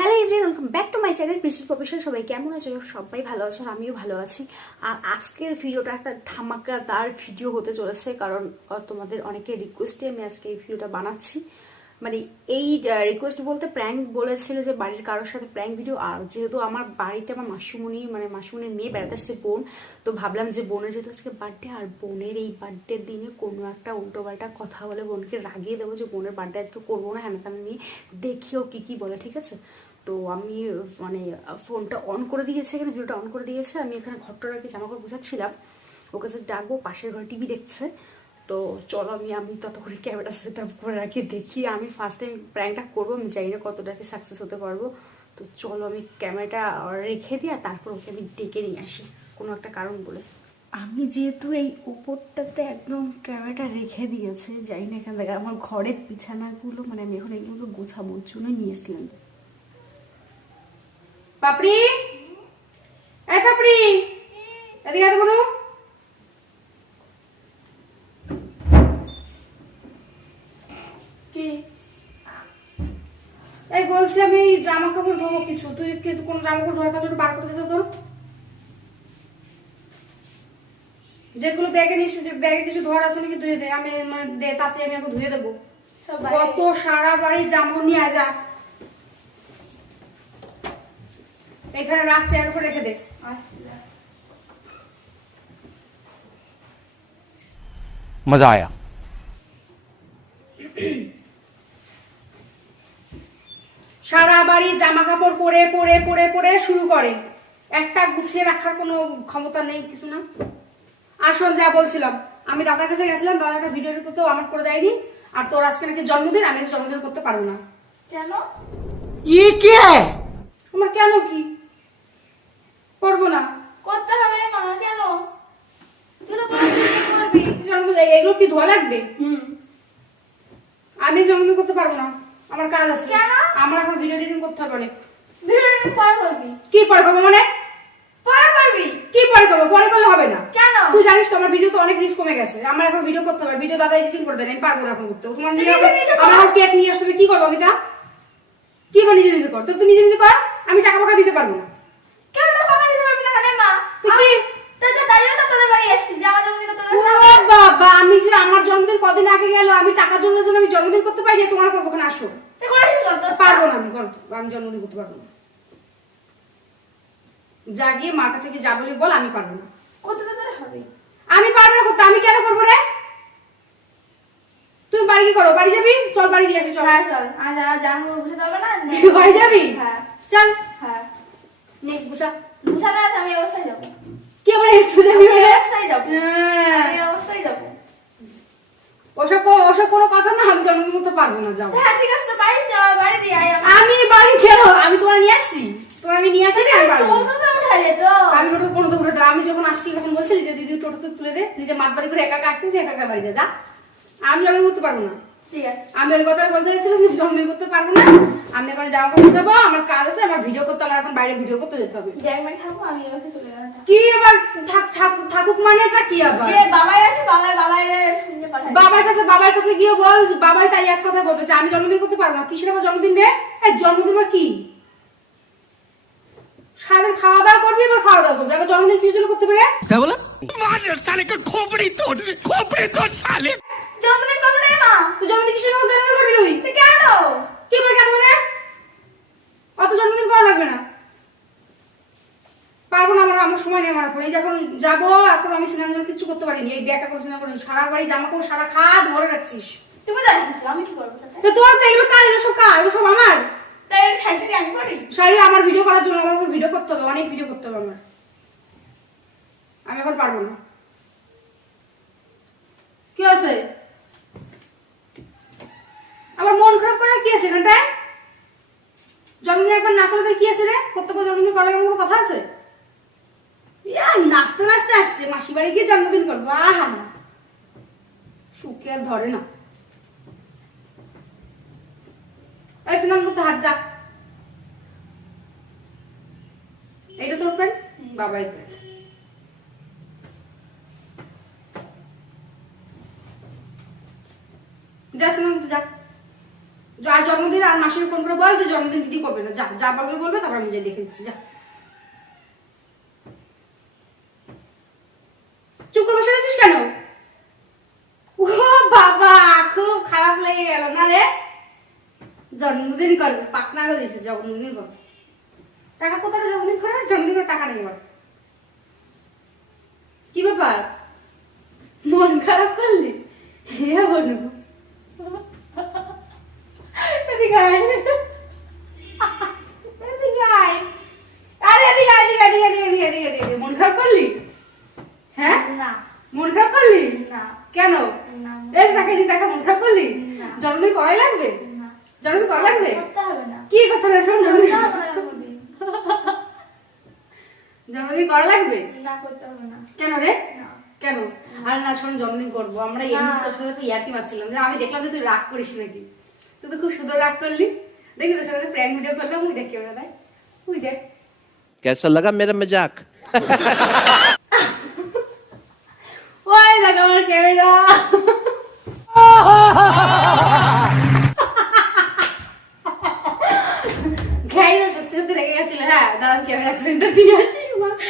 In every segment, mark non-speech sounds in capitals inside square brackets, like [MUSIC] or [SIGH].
Hello everyone, welcome back to my channel কৃষি profession. সবাই কেমন আছো? সবাই ভালো আছো আর আমিও ভালো আছি। আর আজকের ভিডিওটা একটা ধামাকাদার ভিডিও হতে চলেছে, কারণ তোমাদের অনেকের রিকোয়েস্টে আমি আজকে এই ভিডিওটা বানাচ্ছি। মানে এই রিকোয়েস্ট বলতে প্র্যাঙ্ক বলেছিল যে বাড়ির কারোর সাথে প্র্যাঙ্ক ভিডিও আর যেহেতু আমার বাড়িতে আমার মাসুমণি মানে মাসুমণির মেয়ে বেড়াতে আসছে বোন, তো ভাবলাম যে বোনের যেহেতু আজকে বার্থডে আর বোনের এই বার্থডের দিনে কোনো একটা উল্টো পাল্টা কথা বলে বোনকে রাগিয়ে দেবো যে বোনের বার্থডে আজকে করব না হ্যাঁ তেনা নিয়ে। দেখিও কি কি বলে, ঠিক আছে? তো আমি মানে ফোনটা অন করে দিয়েছে এখানে ভিডিওটা অন করে দিয়েছে। আমি এখানে ঘরটা রাখি জামা কাপড় বোঝাচ্ছিলাম ওকে যে ডাকবো, পাশের ঘরে টিভি দেখছে। তো চলো আমি আমি ততক্ষণে ক্যামেরা সেট আপ করে রাখি দেখি। আমি ফার্স্ট টাইম প্র্যাঙ্কটা করব, আমি জানি না কতটাকে সাকসেস হতে পারব। তো চলো আমি ক্যামেরাটা রেখে দিই আর তারপর ওকে আমি ডেকে নিয়ে আসি। কোনো একটা কারণ বলে। আমি যেহেতু এই উপরটাতে একদম ক্যামেরাটা রেখে দিয়েছে যাই না এখান থেকে। আমার ঘরের বিছানাগুলো মানে আমি এখন এগুলো গোছাবো, ওর জন্য নিয়ে এসেছিলাম। পাপড়ি? এই পাপড়ি। এদিকে এত বলো কি? এই বলছি আমি জামা কাপড় ধোবো কিছু। তুই কি কোন জামা কাপড় ধরা থাকলে একটু বার করে দিতে তোর। যেগুলো ব্যাগে নিস ব্যাগে কিছু ধোয়ার আছে নাকি ধুয়ে দে। আমি মানে দে তাতে আমি ধুয়ে দেবো। কত সারা বাড়ি জামা নিয়ে যা। এখানে রাখছে এক রেখে দে। মজা আয়া। সারা বাড়ি জামা কাপড় পরে পরে পরে পরে শুরু করে। একটা গুছিয়ে রাখার কোনো ক্ষমতা নেই কিছু না। আসুন যা বলছিলাম আমি দাদার কাছে গেছিলাম দাদা একটা ভিডিও করতে আমার করে দেয়নি। আর তোর আজকে নাকি জন্মদিন আমি জন্মদিন করতে পারব না। কেন? ই কে? আমার কেন কি? করব না। করতে হবে মা কেন? তুই তো করবি। এগুলো কি ধোয়া লাগবে? হুম। আমি জন্মদিন করতে পারব না। আমার কাজ আছে। কেন? আমার এখন ভিডিও এডিটিং করতে হবে অনেক। ভিডিওটা পরে করবি? কি পরে করব মানে? পরে করবি? কি পরে করব? পরে করলে হবে না। কেন? তুই জানিস তো আমার ভিডিও তো অনেক রিস্ক কমে গেছে। আমার এখন ভিডিও করতে হবে। ভিডিও দাদা এডিটিং করে দেন আমি পারব না এখন করতে। তোমার নিয়ে আমার এখন কেক নিয়ে আসতে হবে। কি করব অমিতা? কি বল নিজে নিজে কর। তো তুই নিজে নিজে কর। আমি টাকা ফাকা দিতে পারব না। কেন বাবা দিতে পারবি না কেন মা তুই কি? তো যা তাই জন্য তোদের বাড়ি এসেছি জামা জন্মদিন তোদের ও বাবা আমি যে আমার জন্মদিন কদিন আগে গেল আমি টাকার জন্য জন্য আমি জন্মদিন করতে পারি না, তোমার করব ওখানে আসো পারব না আমি আমি জন্মদিন করতে পারব না। যা গিয়ে মার কাছে গিয়ে যা বলি বল আমি পারব না। হবে? আমি পারব না করতে আমি কেন করব রে? তুমি বাড়ি কি করো বাড়ি যাবি? চল বাড়ি দিয়ে আসি চল। হ্যাঁ চল। আর যা হবে না? [LAUGHS] বাড়ি যাবি? হ্যাঁ। চল। হ্যাঁ। নে গুছা। আমি অবস্থায় যাব। কি আবার এসে যাবি বলে? অবস্থায় যাব। হ্যাঁ। আমি অবস্থায় যাব। ওসব ওসব কোনো কথা না আমি জন্মদিন করতে পারব না যাও। হ্যাঁ ঠিক আছে বাড়ি যা বাড়ি দিয়ে আয় আমি বাড়ি আমি তোমার নিয়ে আসছি। তোমার আমি নিয়ে আসি না আমি আমি টোটো কোনো তো উঠে আমি যখন আসছি তখন বলছিলি যে দিদি টোটোতে তুলে দে। নিজে মাত বাড়ি করে একা একা আসতে একা একা বাড়ি যা যা। আমি জন্মদিন করতে পারব না। ঠিক আছে। আমি ওই কথা বলতে চাইছিলাম যে জন্মদিন করতে পারব না। আমি এখন জামা কাপড় যাব? আমার কাজ আছে আমার ভিডিও করতে আমার এখন বাইরে ভিডিও করতে যেতে হবে। আমি চলে কি আবার থাক- থাক- থাকুক মানে কি আবার? যে বাবাই আছে পাঠাই বাবার কাছে বাবার কাছে গিয়ে বল বাবাই তাই এক কথা বলবে যে আমি জন্মদিন করতে পারব না। কিসের জন্মদিন রে? জন্মদিন আমার কি? খাওয়া দাওয়া করবি খাওয়া দাওয়া করবি? আবার জন্মদিন জন্য করতে পারে বলে। সালে খোপড়ি খোপড়ি সালে জন্মদিন মা। জন্মদিন কিসের জন্য করতে হ্যাঁ, পারবি তুই? কেন? কি কেন মানে অত জন্মদিন করা লাগবে না। পারব আমার সময় নেই আমার এখন। এই যখন যাব এখন আমি সিনেমা কিছু করতে পারিনি। এই দেখা করে সিনেমা করিনি সারা বাড়ি জামা কাপড় সারা খাট ভরে রাখছিস। তুমি জানিস আমি কি করব তো তোর তো এগুলো কাজ এগুলো সব কাজ এগুলো সব আমার। তাই আমি শাড়ি আমার ভিডিও করার জন্য আমার ভিডিও করতে হবে অনেক ভিডিও করতে হবে আমার। আমি এখন পারব না। কি আছে আমার মন খারাপ করার কি আছে এখানটায়? জন্মদিন একবার না করলে কি আছে রে? প্রত্যেক জন্মদিন করার কোনো কথা আছে? নাচতে নাচতে আসছে মাসি বাড়ি গিয়ে জন্মদিন করব আহা। সুখে আর ধরে না। স্নান করতে হাত যা। এটা তোর প্যান্ট বাবাই প্যান্ট যা স্নান করতে যা। আর জন্মদিন আর মাসির ফোন করে বল যে জন্মদিন দিদি করবে না। যা যা বলবে বলবে তারপর আমি যাই দেখে দিচ্ছি যা চুপ করে বসে রয়েছিস কেন ও বাবা খুব খারাপ লেগে গেল না রে জন্মদিন কর পাকনা দিয়েছে জন্মদিন কর টাকা কোথায় জন্মদিন করে জন্মদিন টাকা নেই কি ব্যাপার মন খারাপ করলি হ্যাঁ বলু। মন খারাপ করলি হ্যাঁ না মন খারাপ করলি না কেন না। এই দেখা দি দেখা মন খারাপ করলি না। জন্মদিন করাই লাগবে না জন্মদিন করা লাগবে করতে হবে না কি কথা না শোন জন্মদিন করতে হবে না জন্মদিন। জন্মদিন করা লাগবে না করতে হবে না কেন রে না কেন আরে না শোন জন্মদিন করবো আমরা না। এমনি তোর সাথে তো ইয়ার্কি মারছিলাম যে আমি দেখলাম যে তুই রাগ করিস নাকি তুই তো খুব সুন্দর রাগ করলি দেখি তোর সাথে প্র্যাঙ্ক ভিডিও করলাম উই দেখ কেমন দেয় উই দেখ कैसा लगा मेरा मजाक [LAUGHS] ওই দেখ আমার ক্যামেরা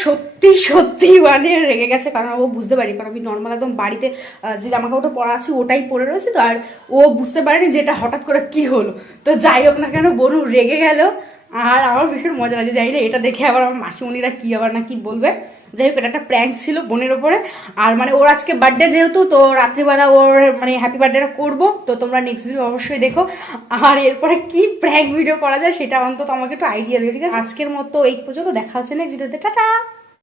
সত্যি সত্যি মানে রেগে গেছে, কারণ ও বুঝতে পারি কারণ আমি নর্মাল একদম বাড়িতে যে জামা কাপড়টা পরা আছে, ওটাই পরে রয়েছে, তো আর ও বুঝতে পারেনি যে এটা হঠাৎ করে কি হলো। তো যাই হোক না কেন বনু রেগে গেল আর আমার ভীষণ মজা লাগে যাই না এটা দেখে আবার আমার মাসিমণিরা কি আবার না কি বলবে। যাই হোক, এটা একটা প্র্যাঙ্ক ছিল বোনের ওপরে। আর মানে ওর আজকে বার্থডে যেহেতু, তো রাত্রিবেলা ওর মানে হ্যাপি বার্থডেটা করব। তো তোমরা নেক্সট ভিডিও অবশ্যই দেখো। আর এরপরে কি প্র্যাঙ্ক ভিডিও করা যায়, সেটা অন্তত আমাকে একটু আইডিয়া দেবে ঠিক আছে? আজকের মতো এই পর্যন্ত, দেখা হচ্ছে নেক্সট ভিডিওতে টাটা!